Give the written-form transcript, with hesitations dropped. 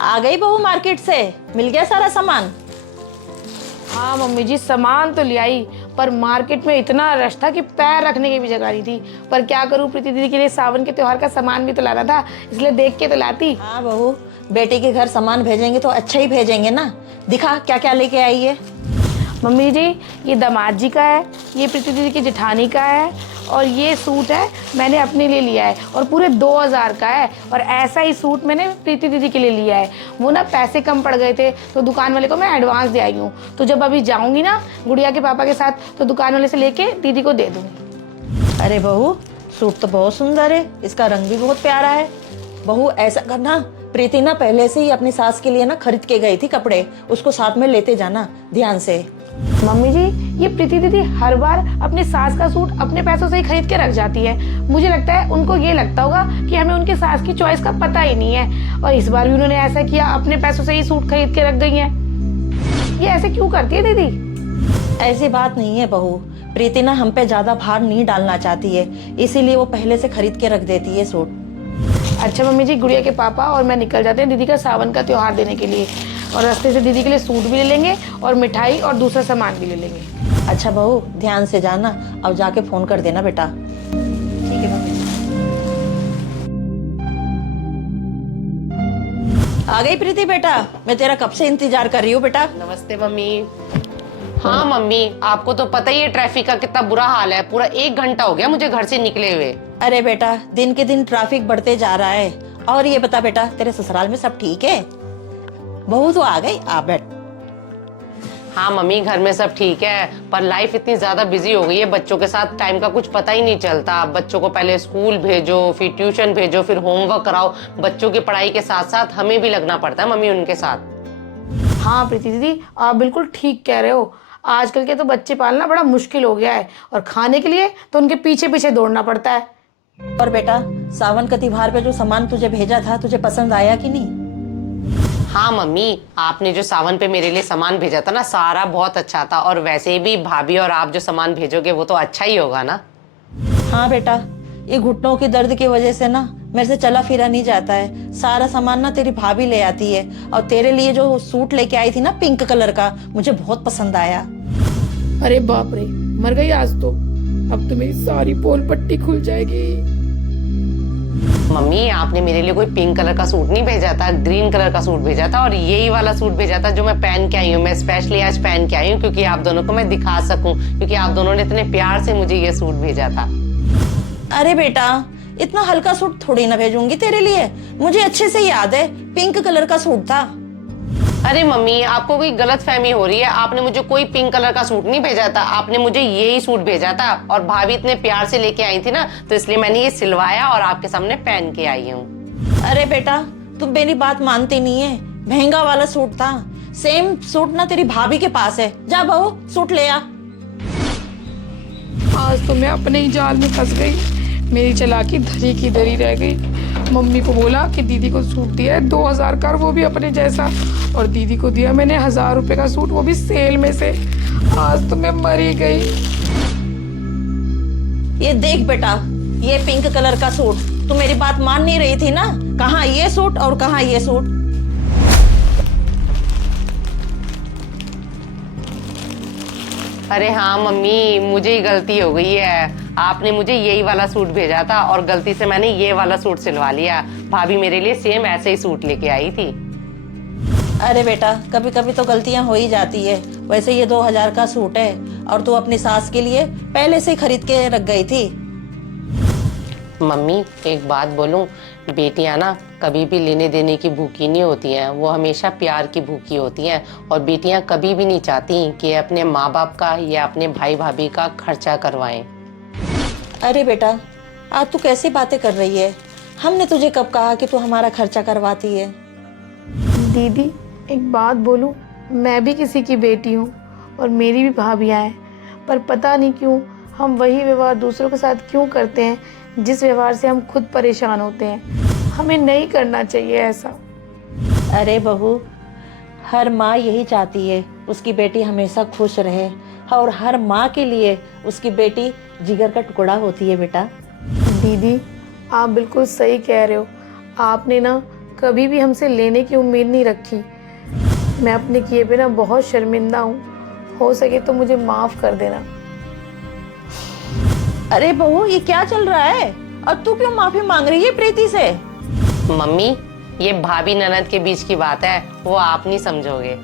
आ गई बहू मार्केट से? मिल गया सारा सामान? हाँ मम्मी जी, सामान तो ले आई, पर मार्केट में इतना रश था कि पैर रखने की भी जगह नहीं थी। पर क्या करूँ, प्रीति दीदी के लिए सावन के त्योहार का सामान भी तो लाना था, इसलिए देख के तो लाती। हाँ बहू, बेटी के घर सामान भेजेंगे तो अच्छा ही भेजेंगे ना। दिखा क्या क्या लेके आई है। मम्मी जी, ये दामाद जी का है, ये प्रीति दीदी की जेठानी का है, और ये सूट है मैंने अपने लिए लिया है और पूरे 2000 का है। और ऐसा ही सूट मैंने प्रीति दीदी के लिए लिया है। वो ना पैसे कम पड़ गए थे तो दुकान वाले को मैं एडवांस दे आई हूँ। तो जब अभी जाऊँगी ना गुड़िया के पापा के साथ तो दुकान वाले से लेके दीदी को दे दूँगी। अरे बहू, सूट तो बहुत सुंदर है, इसका रंग भी बहुत प्यारा है। बहू ऐसा करना, प्रीति ना पहले से ही अपनी सास के लिए ना खरीद के गई थी कपड़े, उसको साथ में लेते जाना ध्यान से। मम्मी जी, ये प्रीति दीदी हर बार अपनी सास का सूट अपने पैसों से ही खरीद के रख जाती है। मुझे लगता है उनको ये लगता होगा कि हमें उनकी सास की चॉइस का पता ही नहीं है, और इस बार भी उन्होंने ऐसा किया, अपने पैसों से ही सूट खरीद के रख गई हैं। ये ऐसे क्यों करती है दीदी? ऐसी बात नहीं है बहू, प्रीति ना हम पे ज्यादा भार नहीं डालना चाहती है, इसीलिए वो पहले से खरीद के रख देती है सूट। अच्छा मम्मी जी, गुड़िया के पापा और मैं निकल जाते हैं दीदी का सावन का त्योहार देने के लिए, और रास्ते से दीदी के लिए सूट भी ले लेंगे और मिठाई और दूसरा सामान भी ले लेंगे। अच्छा बहू, ध्यान से जाना, अब जाके फोन कर देना बेटा। ठीक है मम्मी। आ गई प्रीति बेटा, मैं तेरा कब से इंतजार कर रही हूँ बेटा। नमस्ते मम्मी। हाँ मम्मी, आपको तो पता ही है ट्रैफिक का कितना बुरा हाल है। पूरा 1 घंटा हो गया मुझे घर से निकले हुए। अरे बेटा, दिन के दिन ट्रैफिक बढ़ते जा रहा है। और ये बता बेटा, तेरे ससुराल में सब ठीक है? बहू तो आ गई, आ बैठ। हाँ मम्मी, घर में सब ठीक है, पर लाइफ इतनी ज्यादा बिजी हो गई है, बच्चों के साथ टाइम का कुछ पता ही नहीं चलता। बच्चों को पहले स्कूल भेजो, फिर ट्यूशन भेजो, फिर होमवर्क कराओ। बच्चों की पढ़ाई के साथ साथ हमें भी लगना पड़ता है मम्मी उनके साथ। हाँ प्रीति दीदी, आप बिल्कुल ठीक कह रहे हो। आजकल के तो बच्चे पालना बड़ा मुश्किल हो गया है, और खाने के लिए तो उनके पीछे पीछे दौड़ना पड़ता है। और बेटा, सावन का त्योहार पे जो सामान तुझे भेजा था, तुझे पसंद आया कि नहीं? हाँ मम्मी, आपने जो सावन पे मेरे लिए सामान भेजा था ना, सारा बहुत अच्छा था। और वैसे भी भाभी और आप जो सामान भेजोगे वो तो अच्छा ही होगा ना। हाँ बेटा, ये घुटनों के दर्द की वजह से ना मेरे से चला फिरा नहीं जाता है। सारा सामान ना तेरी भाभी ले आती है, और तेरे लिए जो सूट लेके आई थी ना पिंक कलर का, मुझे बहुत पसंद आया। अरे बाप रे, मर गई आज तो। अब तो मेरी सारी पोल पट्टी खुल जाएगी। मम्मी, आपने मेरे लिए कोई पिंक कलर का सूट नहीं भेजा था, ग्रीन कलर का सूट भेजा था, और यही वाला सूट भेजा था जो मैं पहन के आई हूँ। मैं स्पेशली आज पहन के आई हूँ क्योंकि आप दोनों को मैं दिखा सकूं, क्योंकि आप दोनों ने इतने प्यार से मुझे ये सूट भेजा था। अरे बेटा, इतना हल्का सूट थोड़ी ना भेजूंगी तेरे लिए, मुझे अच्छे से याद है पिंक कलर का सूट था। अरे मम्मी, आपको कोई गलत फहमी हो रही है। आपने मुझे कोई पिंक कलर का सूट नहीं भेजा था, आपने मुझे यही सूट भेजा था। और भाभी इतने प्यार से लेके आई थी ना, तो इसलिए मैंने ये सिलवाया और आपके सामने पहन के आई हूँ। अरे बेटा, तुम मेरी बात मानती नहीं है, महंगा वाला सूट था। सेम सूट ना तेरी भाभी के पास है, जा बहू सूट ले आ। आज तो मैं अपने ही जाल में फंस गई, मेरी चालाकी धरी की धरी रह गई। मम्मी को बोला कि दीदी को सूट दिया है 2000 का, वो भी अपने जैसा, और दीदी को दिया मैंने 1000 रुपए का सूट, वो भी सेल में से। आज तो मैं मर ही गई। ये देख बेटा, ये पिंक कलर का सूट, तू मेरी बात मान नहीं रही थी ना, कहाँ ये सूट और कहाँ ये सूट। अरे हाँ मम्मी, मुझे ही गलती हो गई है। आपने मुझे यही वाला सूट भेजा था और गलती से मैंने ये वाला सूट सिलवा लिया। भाभी मेरे लिए सेम ऐसे ही सूट लेके आई थी। अरे बेटा, कभी कभी तो गलतियां हो ही जाती है। वैसे ये 2000 का सूट है, और तू अपनी सास के लिए पहले से खरीद के रख गई थी। मम्मी, एक बात बोलूं, बेटियां ना कभी भी लेने देने की भूखी नहीं होती हैं, वो हमेशा प्यार की भूखी होती हैं। और बेटियां कभी भी नहीं चाहती कि अपने माँ बाप का या अपने भाई भाभी का खर्चा करवाएं। अरे बेटा, आज तू कैसी बातें कर रही है? हमने तुझे कब कहा कि तू हमारा खर्चा करवाती है? दीदी, एक बात बोलूं, मैं भी किसी की बेटी हूँ और मेरी भी भाभियाँ हैं, पर पता नहीं क्यों हम वही व्यवहार दूसरों के साथ क्यों करते हैं जिस व्यवहार से हम खुद परेशान होते हैं। हमें नहीं करना चाहिए ऐसा। अरे बहू, हर माँ यही चाहती है उसकी बेटी हमेशा खुश रहे, और हर माँ के लिए उसकी बेटी जिगर का टुकड़ा होती है बेटा। दीदी, आप बिल्कुल सही कह रहे हो। आपने ना कभी भी हमसे लेने की उम्मीद नहीं रखी। मैं अपने किए पे ना बहुत शर्मिंदा हूँ। हो सके तो मुझे माफ़ कर देना। अरे बहू, ये क्या चल रहा है? और तू क्यों माफी मांग रही है प्रीति से? मम्मी, ये भाभी ननद के बीच की बात है, वो आप नहीं समझोगे।